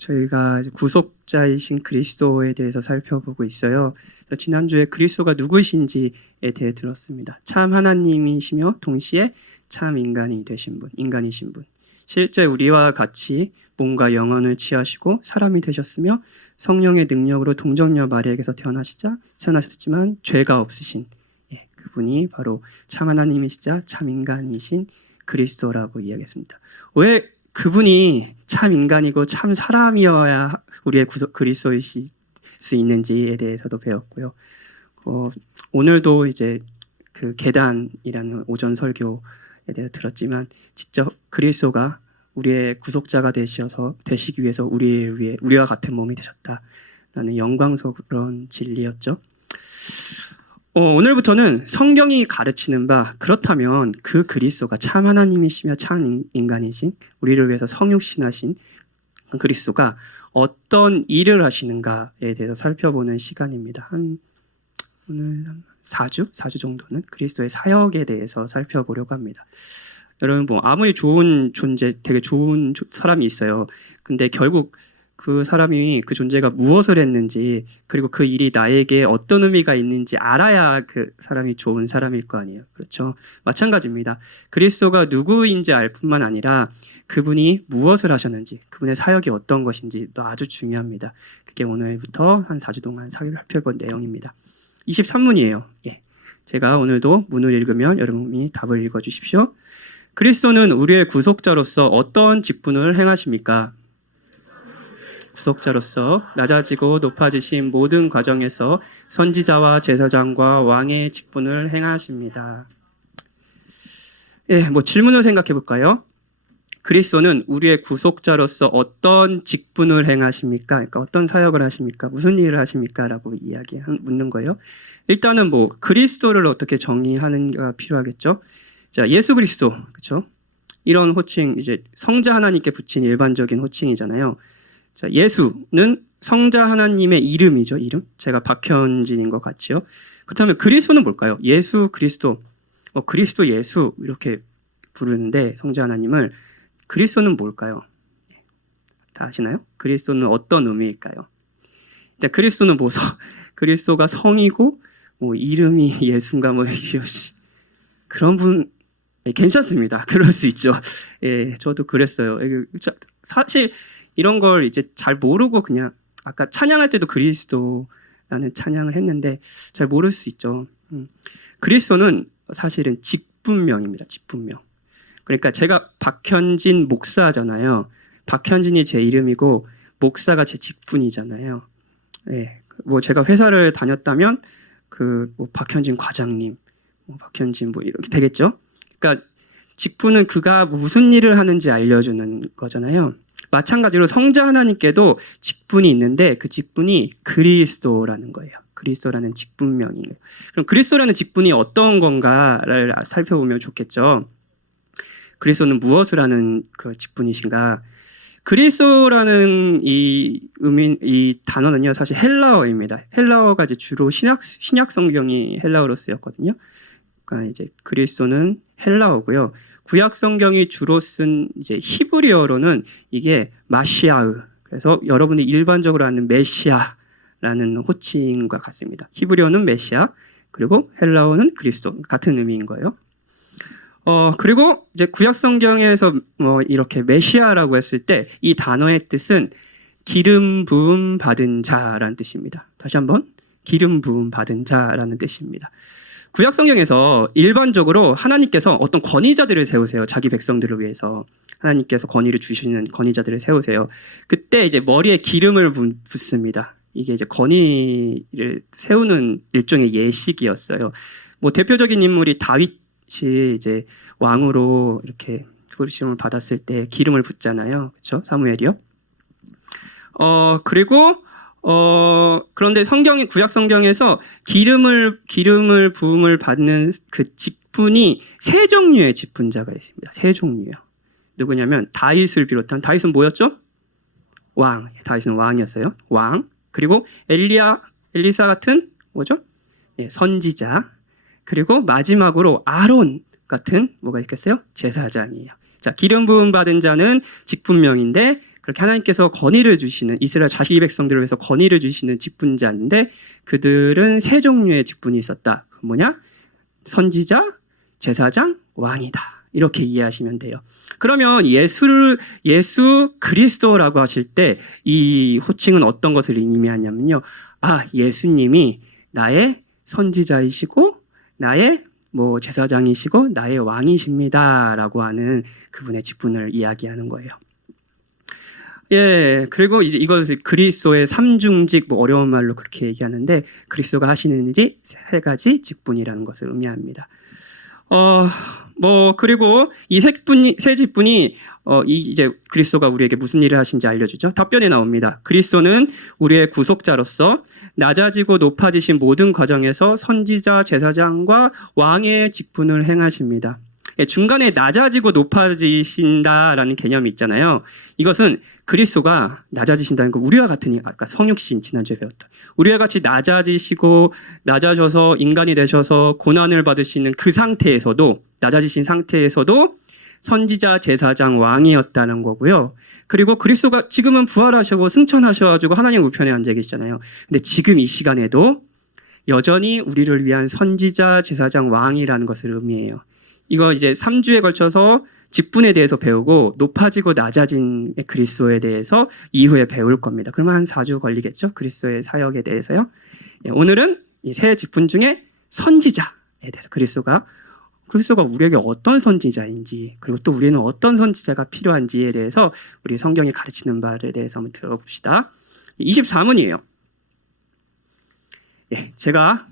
저희가 구속자이신 그리스도에 대해서 살펴보고 있어요. 지난주에 그리스도가 누구이신지에 대해 들었습니다. 참 하나님이시며 동시에 참 인간이 되신 분, 인간이신 분. 실제 우리와 같이 몸과 영혼을 취하시고 사람이 되셨으며 성령의 능력으로 동정녀 마리아에게서 태어나셨지만 죄가 없으신 그분이 바로 참 하나님이시자 참 인간이신 그리스도라고 이야기했습니다. 왜 그분이 참 인간이고 참 사람이어야 우리의 그리스도이실 수 있는지에 대해서도 배웠고요. 오늘도 이제 그 계단이라는 오전 설교에 대해서 들었지만 직접 그리스도가 우리의 구속자가 되시기 위해서 우리와 같은 몸이 되셨다라는 영광스러운 진리였죠. 오늘부터는 성경이 가르치는 바 그렇다면 그 그리스도가 참 하나님이시며 참 인간이신 우리를 위해서 성육신하신 그리스도가 어떤 일을 하시는가에 대해서 살펴보는 시간입니다. 오늘 4주 정도는 그리스도의 사역에 대해서 살펴보려고 합니다. 여러분 아무리 좋은 존재, 되게 좋은 사람이 있어요. 근데 결국 그 사람이 그 존재가 무엇을 했는지 그리고 그 일이 나에게 어떤 의미가 있는지 알아야 그 사람이 좋은 사람일 거 아니에요. 그렇죠? 마찬가지입니다. 그리스도가 누구인지 알 뿐만 아니라 그분이 무엇을 하셨는지 그분의 사역이 어떤 것인지도 아주 중요합니다. 그게 오늘부터 한 4주 동안 살펴볼 내용입니다. 23문이에요. 제가 오늘도 문을 읽으면 여러분이 답을 읽어주십시오. 그리스도는 우리의 구속자로서 어떤 직분을 행하십니까? 구속자로서 낮아지고 높아지신 모든 과정에서 선지자와 제사장과 왕의 직분을 행하십니다. 질문을 생각해 볼까요? 그리스도는 우리의 구속자로서 어떤 직분을 행하십니까? 그러니까 어떤 사역을 하십니까? 무슨 일을 하십니까? 라고 묻는 거예요. 일단은 그리스도를 어떻게 정의하는가 필요하겠죠? 자, 예수 그리스도, 그렇죠? 이런 호칭 이제 성자 하나님께 붙인 일반적인 호칭이잖아요. 자, 예수는 성자 하나님의 이름이죠, 이름. 제가 박현진인 것 같지요. 그렇다면 그리스도는 뭘까요? 예수 그리스도, 그리스도 예수 이렇게 부르는데 성자 하나님을 그리스도는 뭘까요? 다 아시나요? 그리스도는 어떤 의미일까요? 자, 그리스도는 그리스도가 성이고 이름이 예수인가 그런 분 괜찮습니다. 그럴 수 있죠. 저도 그랬어요. 사실 이런 걸 이제 잘 모르고 그냥 아까 찬양할 때도 그리스도라는 찬양을 했는데 잘 모를 수 있죠. 그리스도는 사실은 직분명입니다. 직분명. 그러니까 제가 박현진 목사잖아요. 박현진이 제 이름이고 목사가 제 직분이잖아요. 제가 회사를 다녔다면 박현진 과장님, 박현진 이렇게 되겠죠. 그러니까 직분은 그가 무슨 일을 하는지 알려주는 거잖아요. 마찬가지로 성자 하나님께도 직분이 있는데 그 직분이 그리스도라는 거예요. 그리스도라는 직분명이에요. 그럼 그리스도라는 직분이 어떤 건가를 살펴보면 좋겠죠. 그리스도는 무엇을 하는 그 직분이신가? 그리스도라는 이 단어는요, 사실 헬라어입니다. 헬라어가 이제 주로 신약 성경이 헬라어로 쓰였거든요. 그러니까 이제 그리스도는 헬라어고요. 구약 성경이 주로 쓴 이제 히브리어로는 이게 마시아흐. 그래서 여러분이 일반적으로 아는 메시아라는 호칭과 같습니다. 히브리어는 메시아, 그리고 헬라어는 그리스도, 같은 의미인 거예요. 그리고 이제 구약 성경에서 이렇게 메시아라고 했을 때 이 단어의 뜻은 기름 부음 받은 자라는 뜻입니다. 다시 한번 기름 부음 받은 자라는 뜻입니다. 구약 성경에서 일반적으로 하나님께서 어떤 권위자들을 세우세요. 자기 백성들을 위해서 하나님께서 권위를 주시는 권위자들을 세우세요. 그때 이제 머리에 기름을 붓습니다. 이게 이제 권위를 세우는 일종의 예식이었어요. 대표적인 인물이 다윗이 이제 왕으로 이렇게 부르심을 받았을 때 기름을 붓잖아요. 그렇죠? 사무엘이요. 그런데 구약 성경에서 기름을 부음을 받는 그 직분이 세 종류의 직분자가 있습니다. 세 종류요. 누구냐면 다윗은 뭐였죠? 왕. 다윗은 왕이었어요. 왕. 그리고 엘리사 같은 뭐죠? 선지자. 그리고 마지막으로 아론 같은 뭐가 있겠어요? 제사장이에요. 자, 기름 부음 받은 자는 직분명인데 그렇게 하나님께서 건의를 주시는 이스라엘 자기 백성들을 위해서 건의를 주시는 직분자인데 그들은 세 종류의 직분이 있었다. 뭐냐? 선지자, 제사장, 왕이다. 이렇게 이해하시면 돼요. 그러면 예수 그리스도라고 하실 때 이 호칭은 어떤 것을 의미하냐면요. 아, 예수님이 나의 선지자이시고 나의 제사장이시고 나의 왕이십니다라고 하는 그분의 직분을 이야기하는 거예요. 예, 그리고 이제 이것을 그리스도의 삼중직 어려운 말로 그렇게 얘기하는데 그리스도가 하시는 일이 세 가지 직분이라는 것을 의미합니다. 그리고 이 세 직분이 이제 그리스도가 우리에게 무슨 일을 하신지 알려주죠. 답변에 나옵니다. 그리스도는 우리의 구속자로서 낮아지고 높아지신 모든 과정에서 선지자, 제사장과 왕의 직분을 행하십니다. 중간에 낮아지고 높아지신다라는 개념이 있잖아요. 이것은 그리스도가 낮아지신다는 건 우리와 같으니 아까 성육신 지난주에 배웠던 우리와 같이 낮아져서 인간이 되셔서 고난을 받으시는 그 상태에서도 낮아지신 상태에서도 선지자, 제사장, 왕이었다는 거고요. 그리고 그리스도가 지금은 부활하시고 승천하셔가지고 하나님 우편에 앉아 계시잖아요. 근데 지금 이 시간에도 여전히 우리를 위한 선지자, 제사장, 왕이라는 것을 의미해요. 이거 이제 3주에 걸쳐서 직분에 대해서 배우고 높아지고 낮아진 그리스도에 대해서 이후에 배울 겁니다. 그러면 한 4주 걸리겠죠? 그리스도의 사역에 대해서요. 오늘은 이 세 직분 중에 선지자에 대해서 그리스도가 우리에게 어떤 선지자인지 그리고 또 우리는 어떤 선지자가 필요한지에 대해서 우리 성경이 가르치는 바에 대해서 한번 들어봅시다. 24문이에요. 제가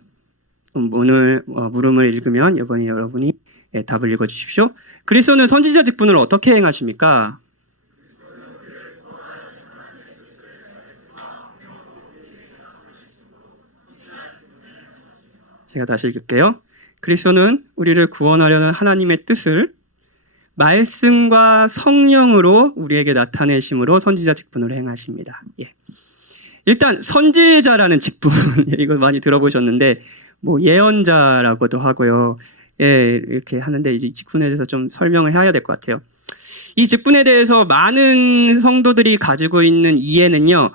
오늘 물음을 읽으면 이번에 여러분이 답을 읽어주십시오. 그리스도는 선지자 직분을 어떻게 행하십니까? 제가 다시 읽을게요. 그리스도는 우리를 구원하려는 하나님의 뜻을 말씀과 성령으로 우리에게 나타내심으로 선지자 직분을 행하십니다. 일단 선지자라는 직분 이거 많이 들어보셨는데 예언자라고도 하고요. 이렇게 하는데 이제 직분에 대해서 좀 설명을 해야 될 것 같아요. 이 직분에 대해서 많은 성도들이 가지고 있는 이해는요.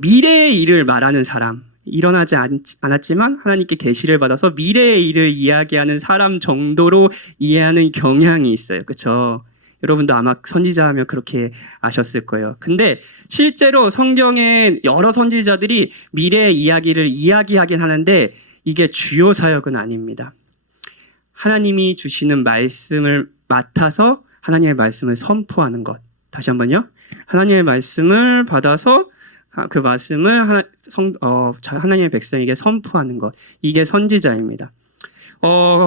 미래의 일을 말하는 사람, 일어나지 않았지만 하나님께 계시를 받아서 미래의 일을 이야기하는 사람 정도로 이해하는 경향이 있어요. 그렇죠? 여러분도 아마 선지자 하면 그렇게 아셨을 거예요. 근데 실제로 성경의 여러 선지자들이 미래의 이야기를 이야기하긴 하는데 이게 주요 사역은 아닙니다. 하나님이 주시는 말씀을 맡아서 하나님의 말씀을 선포하는 것. 다시 한번요. 하나님의 말씀을 받아서 그 말씀을 하나님의 백성에게 선포하는 것. 이게 선지자입니다.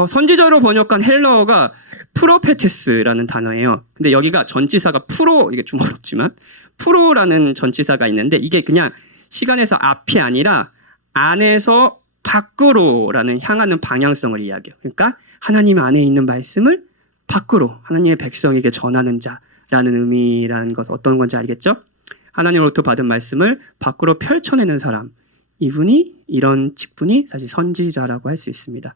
선지자로 번역한 헬라어가 프로페테스라는 단어예요. 근데 여기가 전치사가 이게 좀 어렵지만 프로라는 전치사가 있는데 이게 그냥 시간에서 앞이 아니라 안에서 밖으로라는 향하는 방향성을 이야기해요. 그러니까 하나님 안에 있는 말씀을 밖으로 하나님의 백성에게 전하는 자라는 의미라는 것 어떤 건지 알겠죠? 하나님으로부터 받은 말씀을 밖으로 펼쳐내는 사람. 이런 직분이 사실 선지자라고 할 수 있습니다.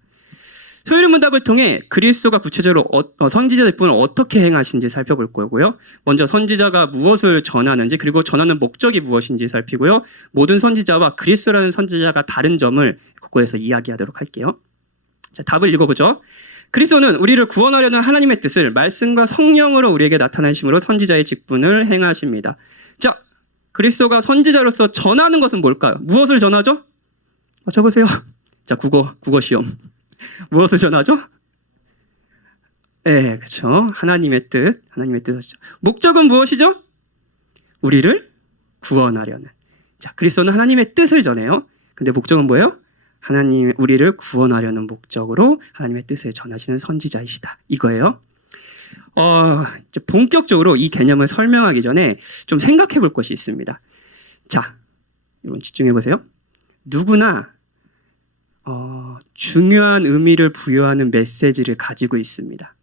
소유문답을 통해 그리스도가 구체적으로 선지자 직분을 어떻게 행하신지 살펴볼 거고요. 먼저 선지자가 무엇을 전하는지 그리고 전하는 목적이 무엇인지 살피고요. 모든 선지자와 그리스도라는 선지자가 다른 점을 그곳에서 이야기하도록 할게요. 자, 답을 읽어보죠. 그리스도는 우리를 구원하려는 하나님의 뜻을 말씀과 성령으로 우리에게 나타내심으로 선지자의 직분을 행하십니다. 자, 그리스도가 선지자로서 전하는 것은 뭘까요? 무엇을 전하죠? 맞춰보세요. 자, 국어 시험. 무엇을 전하죠? 그렇죠. 하나님의 뜻이죠. 목적은 무엇이죠? 우리를 구원하려는. 자, 그리스도는 하나님의 뜻을 전해요. 근데 목적은 뭐예요? 우리를 구원하려는 목적으로 하나님의 뜻을 전하시는 선지자이시다. 이거예요. 이제 본격적으로 이 개념을 설명하기 전에 좀 생각해 볼 것이 있습니다. 자, 여러분 집중해 보세요. 누구나 중요한 의미를 부여하는 메시지를 가지고 있습니다.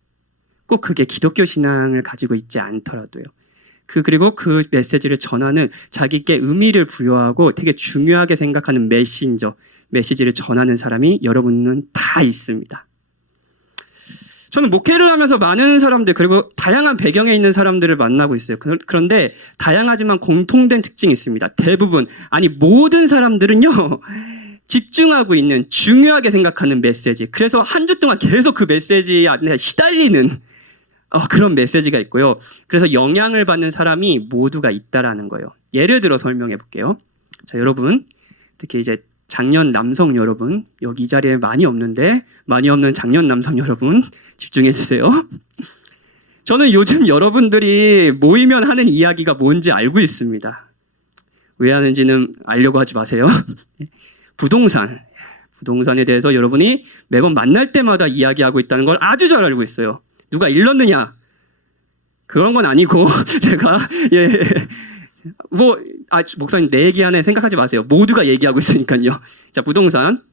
꼭 그게 기독교 신앙을 가지고 있지 않더라도요. 그리고 그 메시지를 전하는 자기께 의미를 부여하고 되게 중요하게 생각하는 메시지를 전하는 사람이 여러분은 다 있습니다. 저는 목회를 하면서 많은 사람들 그리고 다양한 배경에 있는 사람들을 만나고 있어요. 그런데 다양하지만 공통된 특징이 있습니다. 대부분 아니 모든 사람들은요. 집중하고 있는 중요하게 생각하는 메시지. 그래서 한 주 동안 계속 그 메시지 안에 시달리는 그런 메시지가 있고요. 그래서 영향을 받는 사람이 모두가 있다라는 거예요. 예를 들어 설명해 볼게요. 자, 여러분 특히 이제 장년 남성 여러분 여기 이 자리에 많이 없는데 많이 없는 장년 남성 여러분 집중해 주세요. 저는 요즘 여러분들이 모이면 하는 이야기가 뭔지 알고 있습니다. 왜 하는지는 알려고 하지 마세요. 부동산에 대해서 여러분이 매번 만날 때마다 이야기하고 있다는 걸 아주 잘 알고 있어요. 누가 일렀느냐? 그런 건 아니고 제가 목사님 내 얘기 안에 생각하지 마세요. 모두가 얘기하고 있으니까요. 자, 부동산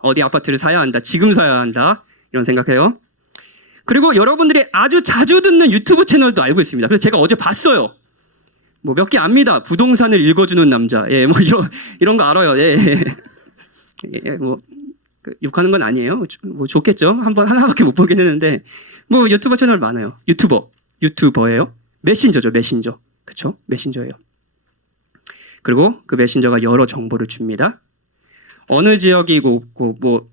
어디 아파트를 사야 한다. 지금 사야 한다. 이런 생각해요. 그리고 여러분들이 아주 자주 듣는 유튜브 채널도 알고 있습니다. 그래서 제가 어제 봤어요. 뭐 몇 개 압니다. 부동산을 읽어주는 남자. 뭐 이런 거 알아요. 뭐 욕하는 건 아니에요. 뭐 좋겠죠. 하나밖에 못 보긴 했는데 뭐 유튜버 채널 많아요. 유튜버예요. 메신저죠. 메신저. 그렇죠? 메신저예요. 그리고 그 메신저가 여러 정보를 줍니다. 어느 지역이고 뭐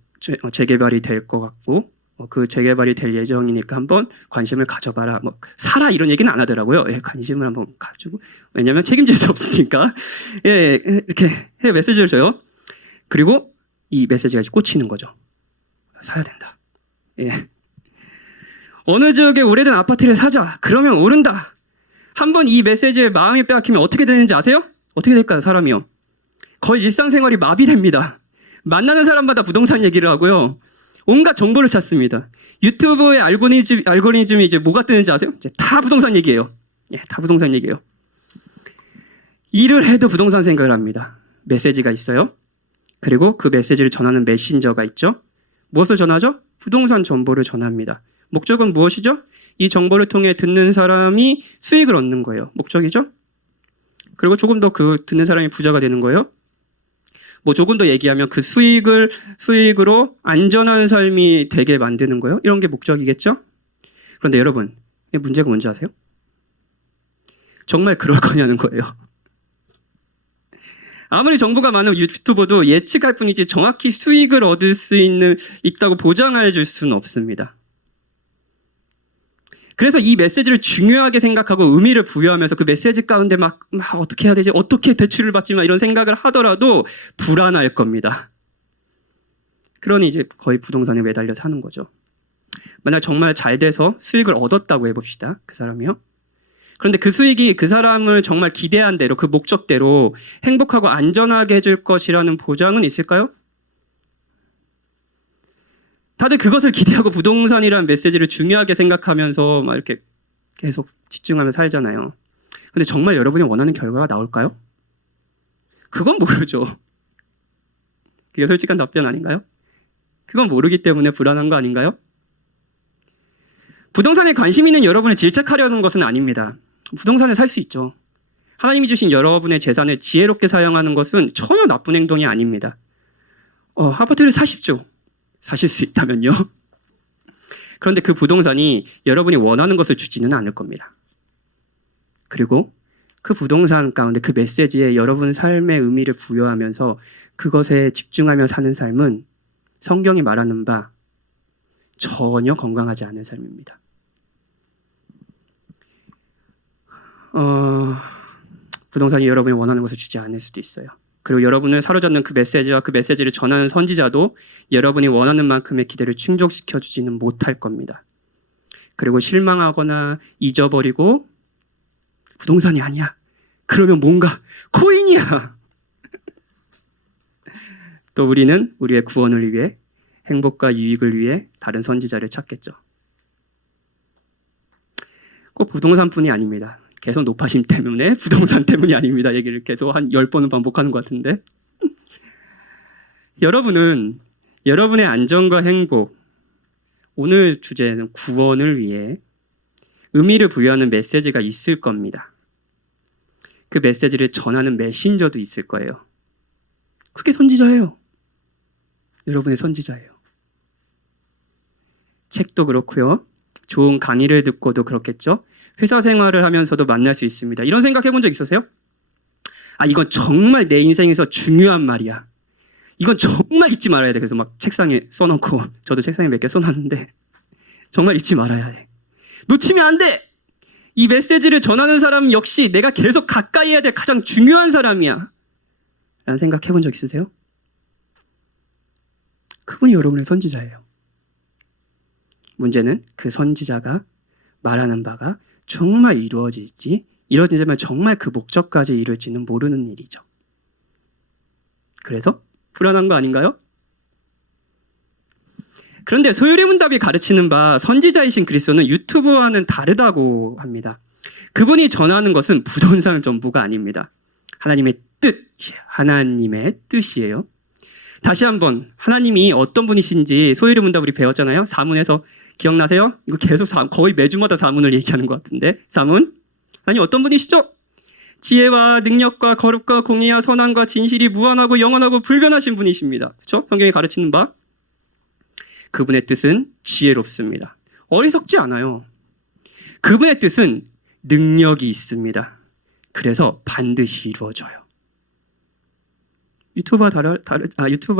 재개발이 될 것 같고 그 재개발이 될 예정이니까 한번 관심을 가져봐라. 뭐 사라 이런 얘기는 안 하더라고요. 관심을 한번 가지고 왜냐하면 책임질 수 없으니까 이렇게 메시지를 줘요. 그리고 이 메시지가 이제 꽂히는 거죠. 사야 된다. 어느 지역에 오래된 아파트를 사자. 그러면 오른다. 한번 이 메시지에 마음이 빼앗기면 어떻게 되는지 아세요? 어떻게 될까요, 사람이요? 거의 일상생활이 마비됩니다. 만나는 사람마다 부동산 얘기를 하고요. 온갖 정보를 찾습니다. 유튜브의 알고리즘이 이제 뭐가 뜨는지 아세요? 이제 다 부동산 얘기예요. 다 부동산 얘기예요. 일을 해도 부동산 생각을 합니다. 메시지가 있어요. 그리고 그 메시지를 전하는 메신저가 있죠. 무엇을 전하죠? 부동산 정보를 전합니다. 목적은 무엇이죠? 이 정보를 통해 듣는 사람이 수익을 얻는 거예요. 목적이죠. 그리고 조금 더 그 듣는 사람이 부자가 되는 거예요. 뭐 조금 더 얘기하면 그 수익으로 안전한 삶이 되게 만드는 거예요. 이런 게 목적이겠죠? 그런데 여러분, 문제가 뭔지 아세요? 정말 그럴 거냐는 거예요. 아무리 정보가 많은 유튜버도 예측할 뿐이지 정확히 수익을 얻을 수 있다고 보장해 줄 수는 없습니다. 그래서 이 메시지를 중요하게 생각하고 의미를 부여하면서 그 메시지 가운데 막 어떻게 해야 되지? 어떻게 대출을 받지? 마 이런 생각을 하더라도 불안할 겁니다. 그러니 이제 거의 부동산에 매달려 사는 거죠. 만약 정말 잘 돼서 수익을 얻었다고 해봅시다. 그 사람이요. 그런데 그 수익이 그 사람을 정말 기대한 대로 그 목적대로 행복하고 안전하게 해줄 것이라는 보장은 있을까요? 다들 그것을 기대하고 부동산이라는 메시지를 중요하게 생각하면서 막 이렇게 계속 집중하며 살잖아요. 근데 정말 여러분이 원하는 결과가 나올까요? 그건 모르죠. 그게 솔직한 답변 아닌가요? 그건 모르기 때문에 불안한 거 아닌가요? 부동산에 관심 있는 여러분을 질책하려는 것은 아닙니다. 부동산에 살 수 있죠. 하나님이 주신 여러분의 재산을 지혜롭게 사용하는 것은 전혀 나쁜 행동이 아닙니다. 아파트를 사십시오. 사실 수 있다면요. 그런데 그 부동산이 여러분이 원하는 것을 주지는 않을 겁니다. 그리고 그 부동산 가운데 그 메시지에 여러분 삶의 의미를 부여하면서 그것에 집중하며 사는 삶은 성경이 말하는 바 전혀 건강하지 않은 삶입니다. 부동산이 여러분이 원하는 것을 주지 않을 수도 있어요. 그리고 여러분을 사로잡는 그 메시지와 그 메시지를 전하는 선지자도 여러분이 원하는 만큼의 기대를 충족시켜주지는 못할 겁니다. 그리고 실망하거나 잊어버리고 부동산이 아니야. 그러면 뭔가 코인이야. 또 우리는 우리의 구원을 위해 행복과 유익을 위해 다른 선지자를 찾겠죠. 꼭 부동산뿐이 아닙니다. 계속 높아심 때문에 부동산 때문이 아닙니다. 얘기를 계속 한 10번은 반복하는 것 같은데 여러분은 여러분의 안전과 행복, 오늘 주제는 구원을 위해 의미를 부여하는 메시지가 있을 겁니다. 그 메시지를 전하는 메신저도 있을 거예요. 그게 선지자예요. 여러분의 선지자예요. 책도 그렇고요. 좋은 강의를 듣고도 그렇겠죠. 회사 생활을 하면서도 만날 수 있습니다. 이런 생각 해본 적 있으세요? 아, 이건 정말 내 인생에서 중요한 말이야. 이건 정말 잊지 말아야 돼. 그래서 막 책상에 써놓고, 저도 책상에 몇 개 써놨는데 정말 잊지 말아야 해. 놓치면 안 돼! 이 메시지를 전하는 사람 역시 내가 계속 가까이 해야 될 가장 중요한 사람이야. 라는 생각 해본 적 있으세요? 그분이 여러분의 선지자예요. 문제는 그 선지자가 말하는 바가 정말 이루어지면 정말 그 목적까지 이룰지는 모르는 일이죠. 그래서 불안한 거 아닌가요? 그런데 소요리문답이 가르치는 바 선지자이신 그리스도는 유튜브와는 다르다고 합니다. 그분이 전하는 것은 부동산 정보가 아닙니다. 하나님의 뜻이에요. 다시 한번 하나님이 어떤 분이신지 소요리문답 우리 배웠잖아요. 사문에서 기억나세요? 이거 계속 거의 매주마다 사문을 얘기하는 것 같은데. 사문? 하나님 어떤 분이시죠? 지혜와 능력과 거룩과 공의와 선함과 진실이 무한하고 영원하고 불변하신 분이십니다. 그렇죠? 성경이 가르치는 바 그분의 뜻은 지혜롭습니다. 어리석지 않아요. 그분의 뜻은 능력이 있습니다. 그래서 반드시 이루어져요. 유튜브와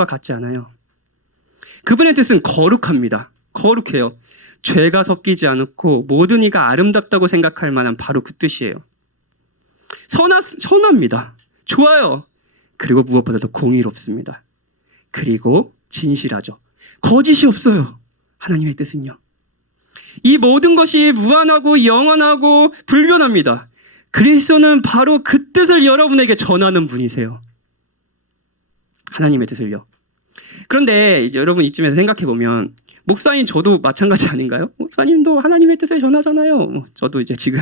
같지 않아요. 그분의 뜻은 거룩합니다. 거룩해요. 죄가 섞이지 않고 모든 이가 아름답다고 생각할 만한 바로 그 뜻이에요. 선합니다. 좋아요. 그리고 무엇보다도 공의롭습니다. 그리고 진실하죠. 거짓이 없어요. 하나님의 뜻은요. 이 모든 것이 무한하고 영원하고 불변합니다. 그리스도는 바로 그 뜻을 여러분에게 전하는 분이세요. 하나님의 뜻을요. 그런데 여러분 이쯤에서 생각해보면 목사님 저도 마찬가지 아닌가요? 목사님도 하나님의 뜻을 전하잖아요. 저도 이제 지금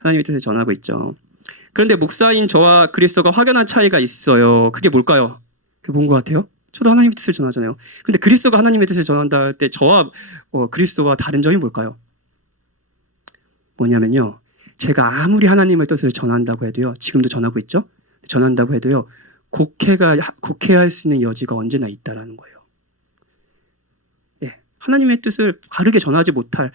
하나님의 뜻을 전하고 있죠. 그런데 목사인 저와 그리스도가 확연한 차이가 있어요. 그게 뭘까요? 그게 뭔 것 같아요? 저도 하나님의 뜻을 전하잖아요. 근데 그리스도가 하나님의 뜻을 전한다 할 때 저와 그리스도와 다른 점이 뭘까요? 뭐냐면요. 제가 아무리 하나님의 뜻을 전한다고 해도요. 지금도 전하고 있죠? 전한다고 해도요. 곡해할 수 있는 여지가 언제나 있다라는 거예요. 예, 하나님의 뜻을 바르게 전하지 못할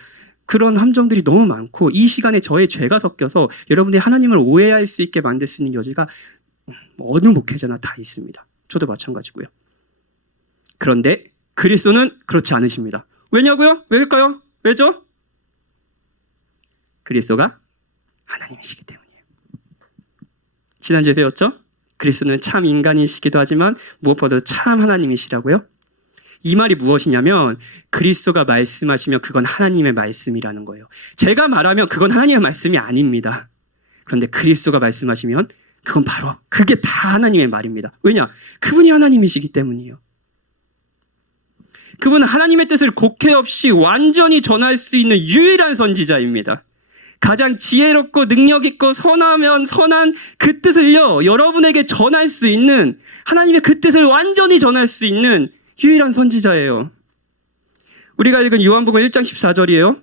그런 함정들이 너무 많고 이 시간에 저의 죄가 섞여서 여러분들이 하나님을 오해할 수 있게 만들 수 있는 여지가 어느 목회자나 다 있습니다. 저도 마찬가지고요. 그런데 그리스도는 그렇지 않으십니다. 왜냐고요? 왜일까요? 왜죠? 그리스도가 하나님이시기 때문이에요. 지난주에 배웠죠? 그리스도는 참 인간이시기도 하지만 무엇보다도 참 하나님이시라고요? 이 말이 무엇이냐면 그리스도가 말씀하시면 그건 하나님의 말씀이라는 거예요. 제가 말하면 그건 하나님의 말씀이 아닙니다. 그런데 그리스도가 말씀하시면 그건 바로 그게 다 하나님의 말입니다. 왜냐? 그분이 하나님이시기 때문이에요. 그분은 하나님의 뜻을 곡해 없이 완전히 전할 수 있는 유일한 선지자입니다. 가장 지혜롭고 능력 있고 선하면 선한 그 뜻을요 여러분에게 전할 수 있는 하나님의 그 뜻을 완전히 전할 수 있는 유일한 선지자예요. 우리가 읽은 요한복음 1장 14절이에요.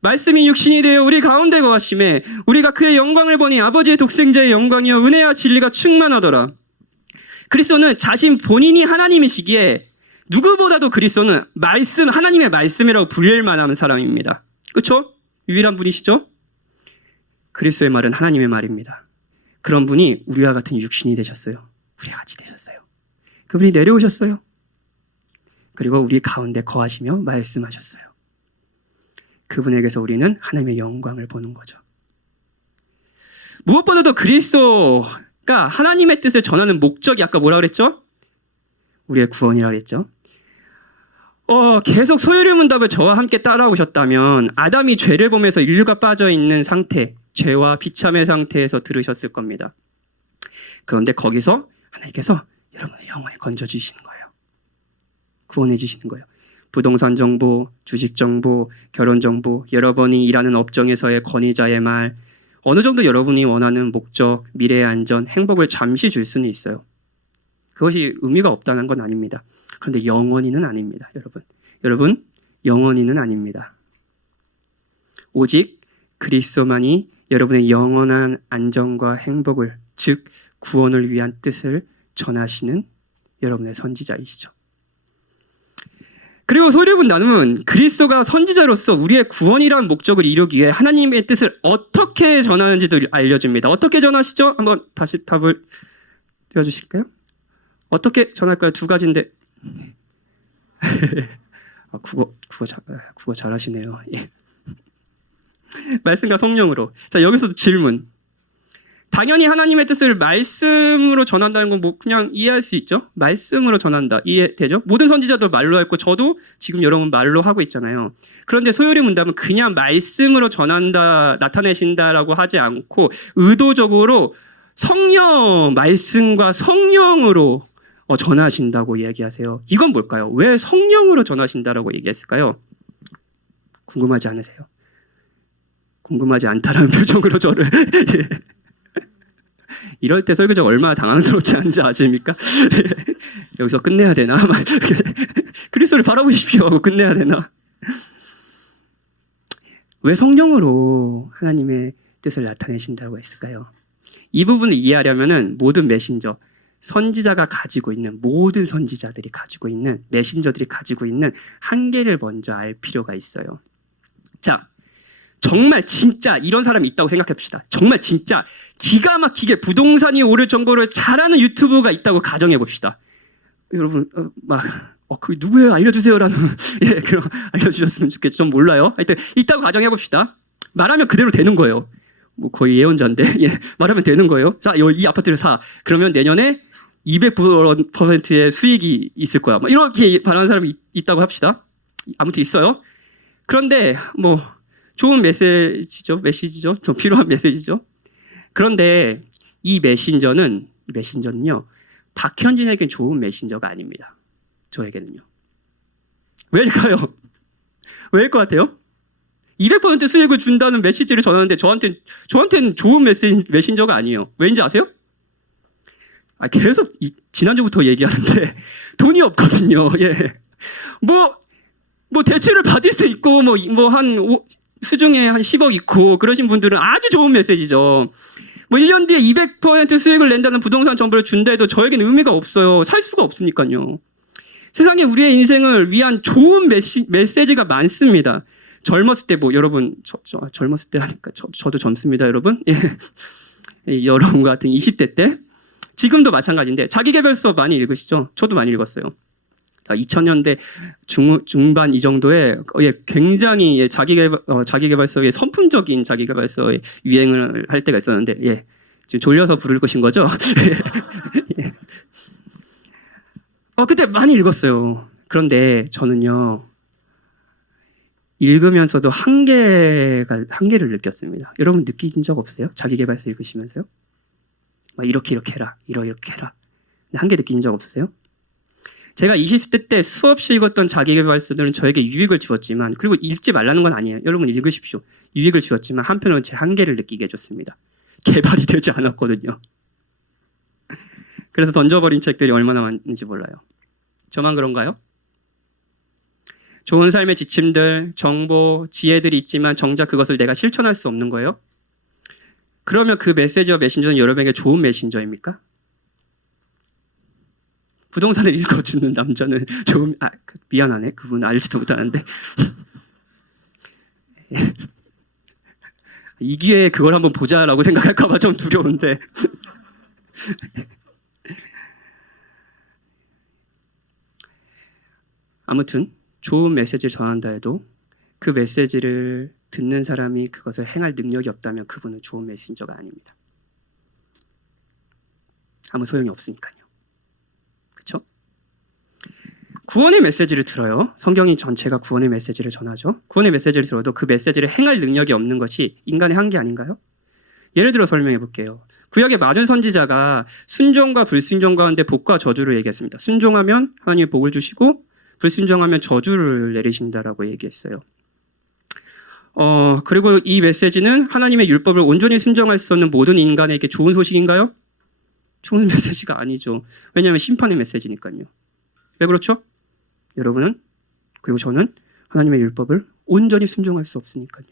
말씀이 육신이 되어 우리 가운데 거하심에 우리가 그의 영광을 보니 아버지의 독생자의 영광이요 은혜와 진리가 충만하더라. 그리스도는 자신 본인이 하나님이시기에 누구보다도 그리스도는 하나님의 말씀이라고 불릴 만한 사람입니다. 그렇죠? 유일한 분이시죠? 그리스도의 말은 하나님의 말입니다. 그런 분이 우리와 같은 육신이 되셨어요. 우리와 같이 되셨어요. 그분이 내려오셨어요. 그리고 우리 가운데 거하시며 말씀하셨어요. 그분에게서 우리는 하나님의 영광을 보는 거죠. 무엇보다도 그리스도가 하나님의 뜻을 전하는 목적이 아까 뭐라 그랬죠? 우리의 구원이라고 그랬죠. 계속 소유리문답을 저와 함께 따라오셨다면 아담이 죄를 범해서 인류가 빠져있는 상태, 죄와 비참의 상태에서 들으셨을 겁니다. 그런데 거기서 하나님께서 여러분의 영혼을 건져주시는 거예요. 구원해 주시는 거예요. 부동산 정보, 주식 정보, 결혼 정보, 여러분이 일하는 업종에서의 권위자의 말, 어느 정도 여러분이 원하는 목적, 미래의 안전, 행복을 잠시 줄 수는 있어요. 그것이 의미가 없다는 건 아닙니다. 그런데 영원히는 아닙니다. 여러분 영원히는 아닙니다. 오직 그리스도만이 여러분의 영원한 안정과 행복을, 즉 구원을 위한 뜻을 전하시는 여러분의 선지자이시죠. 그리고 소리분 나눔은 그리스도가 선지자로서 우리의 구원이라는 목적을 이루기 위해 하나님의 뜻을 어떻게 전하는지도 알려줍니다. 어떻게 전하시죠? 한번 다시 답을 띄워주실까요? 어떻게 전할까요? 두 가지인데 국어 잘하시네요. 예. 말씀과 성령으로. 자, 여기서도 질문. 당연히 하나님의 뜻을 말씀으로 전한다는 건 뭐 그냥 이해할 수 있죠. 말씀으로 전한다. 이해되죠? 모든 선지자도 말로 했고 저도 지금 여러분 말로 하고 있잖아요. 그런데 소요리 문답은 그냥 말씀으로 전한다, 나타내신다라고 하지 않고 의도적으로 성령, 말씀과 성령으로 전하신다고 얘기하세요. 이건 뭘까요? 왜 성령으로 전하신다라고 얘기했을까요? 궁금하지 않으세요? 궁금하지 않다라는 표정으로 저를 이럴 때 설교자가 얼마나 당황스럽지 않은지 아십니까? 여기서 끝내야 되나? 그리스도를 바라보십시오 하고 끝내야 되나? 왜 성령으로 하나님의 뜻을 나타내신다고 했을까요? 이 부분을 이해하려면 모든 메신저, 선지자가 가지고 있는, 모든 선지자들이 가지고 있는, 메신저들이 가지고 있는 한계를 먼저 알 필요가 있어요. 자, 정말 진짜 이런 사람이 있다고 생각해 봅시다. 정말 진짜 기가 막히게 부동산이 오를 정도로 잘하는 유튜브가 있다고 가정해 봅시다. 여러분 그 누구예요? 알려주세요라는 예, 그럼 알려주셨으면 좋겠죠. 좀 몰라요. 하여튼 있다고 가정해 봅시다. 말하면 그대로 되는 거예요. 뭐 거의 예언자인데 예, 말하면 되는 거예요. 자, 이 아파트를 사. 그러면 내년에 200%의 수익이 있을 거야. 뭐 이렇게 말하는 사람이 있다고 합시다. 아무튼 있어요. 그런데 뭐 좋은 메시지죠. 좀 필요한 메시지죠. 그런데 이 메신저는요. 박현진에겐 좋은 메신저가 아닙니다. 저에게는요. 왜일까요? 왜일 것 같아요? 200% 수익을 준다는 메시지를 전하는데 저한테는 좋은 메신저가 아니에요. 왜인지 아세요? 계속 지난주부터 얘기하는데 돈이 없거든요. 예. 뭐 대출을 받을 수 있고 수중에 한 10억 있고 그러신 분들은 아주 좋은 메시지죠. 뭐 1년 뒤에 200% 수익을 낸다는 부동산 정보를 준다 해도 저에게는 의미가 없어요. 살 수가 없으니까요. 세상에 우리의 인생을 위한 좋은 메시지가 많습니다. 젊었을 때 여러분 젊었을 때 하니까 저도 젊습니다, 여러분. 예. 여러분 같은 20대 때 지금도 마찬가지인데 자기계발서 많이 읽으시죠? 저도 많이 읽었어요. 2000년대 중반 이 정도에 굉장히 자기계발서의 선풍적인 자기계발서의 유행을 할 때가 있었는데 예. 지금 졸려서 부를 것인 거죠? 예. 그때 많이 읽었어요. 그런데 저는요. 읽으면서도 한계를 느꼈습니다. 여러분 느끼신 적 없어요? 자기계발서 읽으시면서요? 이렇게 해라. 이렇게 해라. 한계 느낀 적 없으세요? 제가 20대 때 수없이 읽었던 자기계발서들은 저에게 유익을 주었지만 그리고 읽지 말라는 건 아니에요. 여러분 읽으십시오. 유익을 주었지만 한편으로는 제 한계를 느끼게 해줬습니다. 개발이 되지 않았거든요. 그래서 던져버린 책들이 얼마나 많은지 몰라요. 저만 그런가요? 좋은 삶의 지침들, 정보, 지혜들이 있지만 정작 그것을 내가 실천할 수 없는 거예요? 그러면 그 메시지와 메신저는 여러분에게 좋은 메신저입니까? 부동산을 읽어주는 남자는 좋은 미안하네. 그분 알지도 못하는데 이 기회에 그걸 한번 보자라고 생각할까 봐 좀 두려운데 아무튼 좋은 메시지를 전한다 해도 그 메시지를 듣는 사람이 그것을 행할 능력이 없다면 그분은 좋은 메신저가 아닙니다. 아무 소용이 없으니까요. 그렇죠? 구원의 메시지를 들어요. 성경이 전체가 구원의 메시지를 전하죠. 구원의 메시지를 들어도 그 메시지를 행할 능력이 없는 것이 인간의 한계 아닌가요? 예를 들어 설명해 볼게요. 구약의 많은 선지자가 순종과 불순종 가운데 복과 저주를 얘기했습니다. 순종하면 하나님이 복을 주시고 불순종하면 저주를 내리신다라고 얘기했어요. 그리고 이 메시지는 하나님의 율법을 온전히 순종할 수 없는 모든 인간에게 좋은 소식인가요? 좋은 메시지가 아니죠. 왜냐하면 심판의 메시지니까요. 왜 그렇죠? 여러분은 그리고 저는 하나님의 율법을 온전히 순종할 수 없으니까요.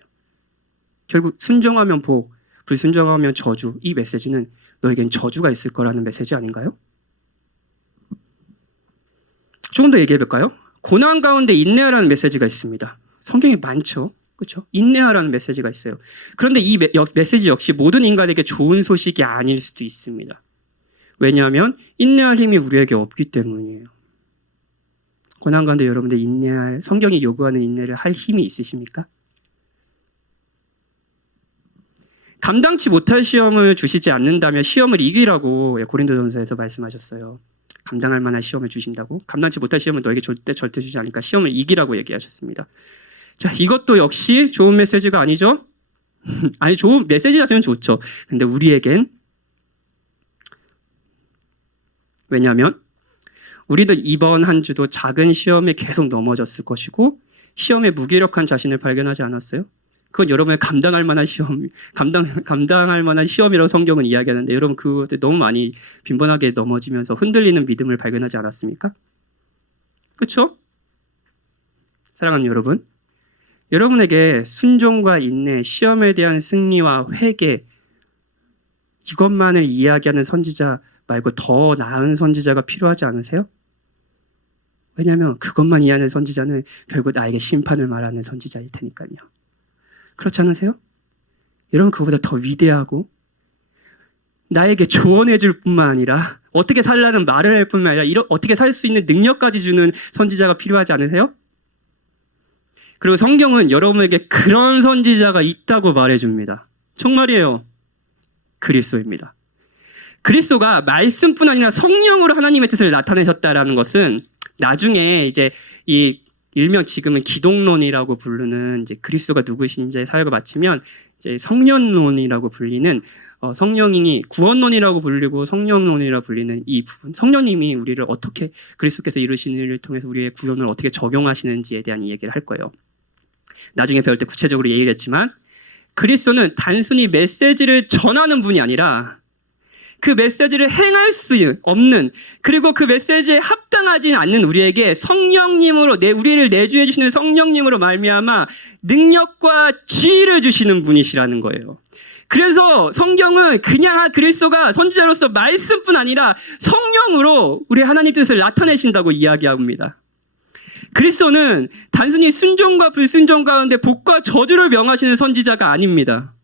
결국 순종하면 복, 불순종하면 저주. 이 메시지는 너에겐 저주가 있을 거라는 메시지 아닌가요? 조금 더 얘기해 볼까요? 고난 가운데 인내하라는 메시지가 있습니다. 성경에 많죠. 그렇죠? 인내하라는 메시지가 있어요. 그런데 이 메시지 역시 모든 인간에게 좋은 소식이 아닐 수도 있습니다. 왜냐하면 인내할 힘이 우리에게 없기 때문이에요. 고난 가운데 여러분들 인내할, 성경이 요구하는 인내를 할 힘이 있으십니까? 감당치 못할 시험을 주시지 않는다면 시험을 이기라고 고린도전서에서 말씀하셨어요. 감당할 만한 시험을 주신다고? 감당치 못할 시험은 너에게 절대 주지 않으니까 시험을 이기라고 얘기하셨습니다. 자, 이것도 역시 좋은 메시지가 아니죠? 아니, 좋은 메시지 자체는 좋죠. 근데 우리에겐, 왜냐하면 우리도 이번 한 주도 작은 시험에 계속 넘어졌을 것이고 시험에 무기력한 자신을 발견하지 않았어요? 그건 여러분의 감당할 만한 시험, 감당할 만한 시험이라고 성경은 이야기하는데 여러분 그것에 너무 많이 빈번하게 넘어지면서 흔들리는 믿음을 발견하지 않았습니까? 그렇죠? 사랑하는 여러분, 여러분에게 순종과 인내, 시험에 대한 승리와 회개, 이것만을 이야기하는 선지자 말고 더 나은 선지자가 필요하지 않으세요? 왜냐하면 그것만 이해하는 선지자는 결국 나에게 심판을 말하는 선지자일 테니까요. 그렇지 않으세요? 여러분 그거보다 더 위대하고 나에게 조언해 줄 뿐만 아니라 어떻게 살라는 말을 할 뿐만 아니라 어떻게 살 수 있는 능력까지 주는 선지자가 필요하지 않으세요? 그리고 성경은 여러분에게 그런 선지자가 있다고 말해줍니다. 정말이에요. 그리스도입니다. 그리스도가 말씀뿐 아니라 성령으로 하나님의 뜻을 나타내셨다라는 것은 나중에 이제 이 일명 지금은 기독론이라고 부르는 이제 그리스도가 누구신지 사역을 마치면 이제 성령론이라고 불리는 성령이 구원론이라고 불리고 성령론이라고 불리는 이 부분, 성령님이 우리를 어떻게 그리스도께서 이루신 일을 통해서 우리의 구원을 어떻게 적용하시는지에 대한 얘기를 할 거예요. 나중에 배울 때 구체적으로 얘기했지만 그리스도는 단순히 메시지를 전하는 분이 아니라 그 메시지를 행할 수 없는, 그리고 그 메시지에 합당하지 않는 우리에게 성령님으로 우리를 내주해 주시는 성령님으로 말미암아 능력과 지혜를 주시는 분이시라는 거예요. 그래서 성경은 그냥 그리스도가 선지자로서 말씀뿐 아니라 성령으로 우리 하나님 뜻을 나타내신다고 이야기합니다. 그리스도는 단순히 순종과 불순종 가운데 복과 저주를 명하시는 선지자가 아닙니다.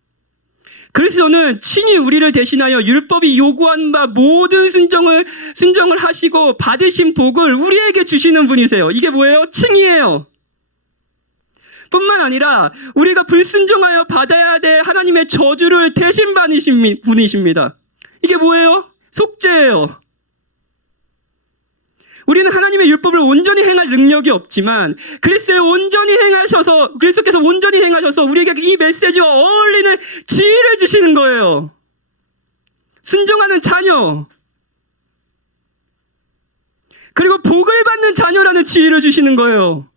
그리스도는 친히 우리를 대신하여 율법이 요구한 바 모든 순종을 하시고 받으신 복을 우리에게 주시는 분이세요. 이게 뭐예요? 칭의예요. 뿐만 아니라 우리가 불순종하여 받아야 될 하나님의 저주를 대신 받으신 분이십니다. 이게 뭐예요? 속죄예요. 우리는 하나님의 율법을 온전히 행할 능력이 없지만 그리스도께서 온전히 행하셔서 우리에게 이 메시지와 어울리는 지혜를 주시는 거예요. 순종하는 자녀, 그리고 복을 받는 자녀라는 지혜를 주시는 거예요.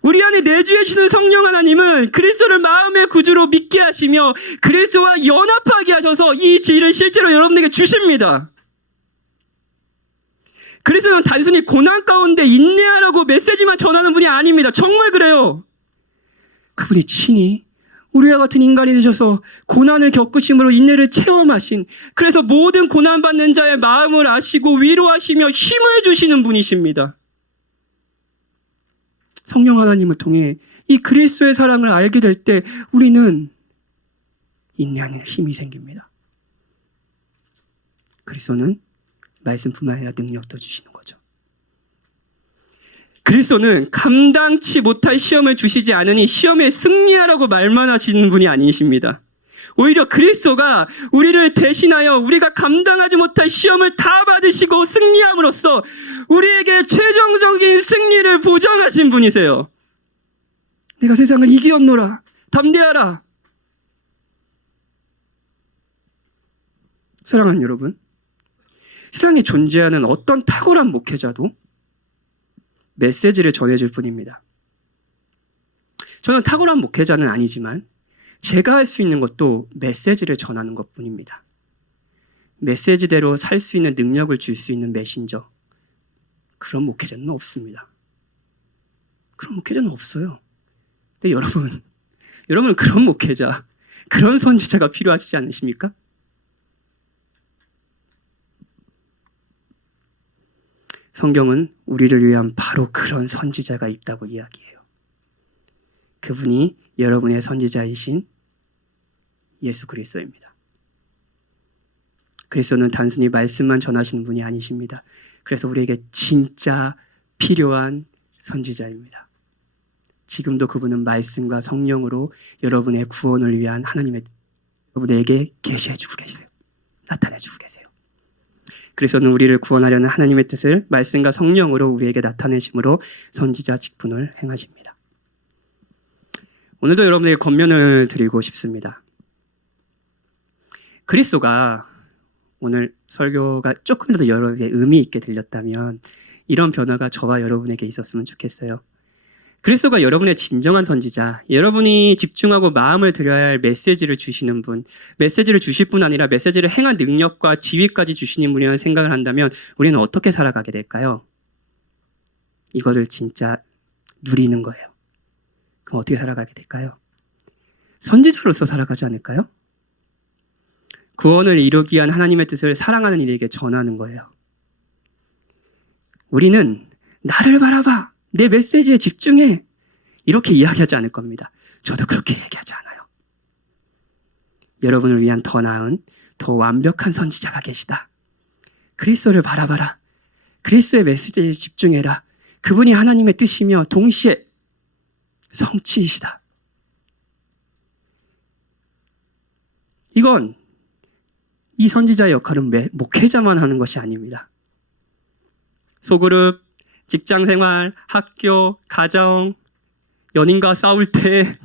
우리 안에 내주해 주시는 성령 하나님은 그리스도를 마음의 구주로 믿게 하시며 그리스도와 연합하게 하셔서 이 지혜를 실제로 여러분에게 주십니다. 그리스도는 단순히 고난 가운데 인내하라고 메시지만 전하는 분이 아닙니다. 정말 그래요. 그분이 친히 우리와 같은 인간이 되셔서 고난을 겪으심으로 인내를 체험하신, 그래서 모든 고난받는 자의 마음을 아시고 위로하시며 힘을 주시는 분이십니다. 성령 하나님을 통해 이 그리스도의 사랑을 알게 될 때 우리는 인내하는 힘이 생깁니다. 그리스도는 말씀뿐만 아니라 능력도 주시는 거죠. 그리스도는 감당치 못할 시험을 주시지 않으니 시험에 승리하라고 말만 하시는 분이 아니십니다. 오히려 그리스도가 우리를 대신하여 우리가 감당하지 못할 시험을 다 받으시고 승리함으로써 우리에게 최종적인 승리를 보장하신 분이세요. 내가 세상을 이기었노라. 담대하라. 사랑하는 여러분, 세상에 존재하는 어떤 탁월한 목회자도 메시지를 전해줄 뿐입니다. 저는 탁월한 목회자는 아니지만 제가 할 수 있는 것도 메시지를 전하는 것뿐입니다. 메시지대로 살 수 있는 능력을 줄 수 있는 메신저, 그런 목회자는 없습니다. 그런 목회자는 없어요. 근데 여러분은 그런 목회자, 그런 선지자가 필요하시지 않으십니까? 성경은 우리를 위한 바로 그런 선지자가 있다고 이야기해요. 그분이 여러분의 선지자이신 예수 그리스도입니다. 그리스도는 단순히 말씀만 전하시는 분이 아니십니다. 그래서 우리에게 진짜 필요한 선지자입니다. 지금도 그분은 말씀과 성령으로 여러분의 구원을 위한 여러분에게 계시해주고 계세요. 나타내주고 계세요. 그리스도는 우리를 구원하려는 하나님의 뜻을 말씀과 성령으로 우리에게 나타내심으로 선지자 직분을 행하십니다. 오늘도 여러분에게 권면을 드리고 싶습니다. 그리스도가 오늘 설교가 조금이라도 여러분에게 의미 있게 들렸다면 이런 변화가 저와 여러분에게 있었으면 좋겠어요. 그리스도가 여러분의 진정한 선지자, 여러분이 집중하고 마음을 들여야 할 메시지를 주시는 분, 메시지를 주실 뿐 아니라 메시지를 행한 능력과 지위까지 주시는 분이라는 생각을 한다면 우리는 어떻게 살아가게 될까요? 이거를 진짜 누리는 거예요. 그럼 어떻게 살아가게 될까요? 선지자로서 살아가지 않을까요? 구원을 이루기 위한 하나님의 뜻을 사랑하는 이에게 전하는 거예요. 우리는 나를 바라봐, 내 메시지에 집중해, 이렇게 이야기하지 않을 겁니다. 저도 그렇게 얘기하지 않아요. 여러분을 위한 더 나은, 더 완벽한 선지자가 계시다. 그리스도를 바라봐라. 그리스도의 메시지에 집중해라. 그분이 하나님의 뜻이며 동시에 성취이시다. 이건 이 선지자의 역할은 목회자만 하는 것이 아닙니다. 소그룹, 직장생활, 학교, 가정, 연인과 싸울 때,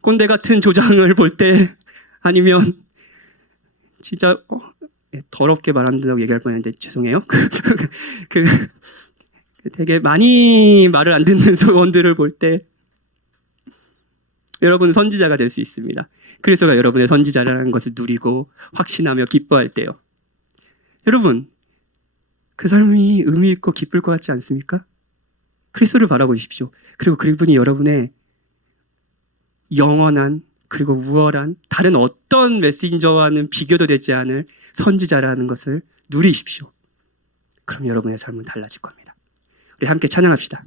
꼰대 같은 조장을 볼 때, 아니면 진짜 더럽게 말한다고 얘기할 뻔했는데 죄송해요. 되게 많이 말을 안 듣는 소원들을 볼 때 여러분 선지자가 될 수 있습니다. 그리스도가 여러분의 선지자라는 것을 누리고 확신하며 기뻐할 때요. 여러분, 그 삶이 의미 있고 기쁠 것 같지 않습니까? 그리스도를 바라보십시오. 그리고 그분이 여러분의 영원한 그리고 우월한 다른 어떤 메신저와는 비교도 되지 않을 선지자라는 것을 누리십시오. 그럼 여러분의 삶은 달라질 겁니다. 우리 함께 찬양합시다.